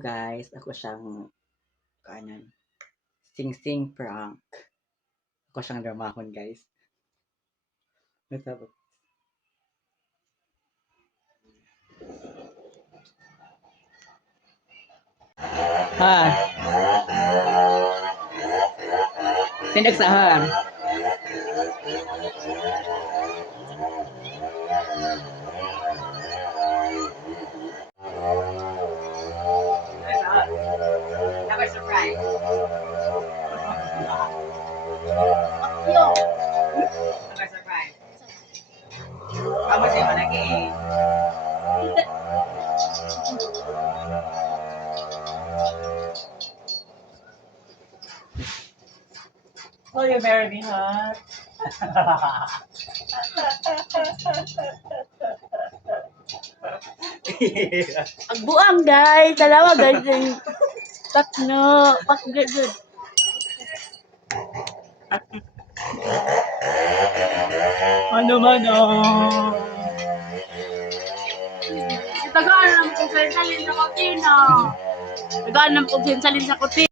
guys, ako siyang kanan sing-sing prank. Ako siyang dramahon guys. Natapos. Ha. Pinagsahan. Never surprise. Never surprise. Kamu sih mana lagi? Oh, you marry me, huh? Agbuang guys, dalawa guys. Tatlo, good. Ano man Tagaan ng pagsalin sa kutina. Tagaan ng pagsalin sa kutina.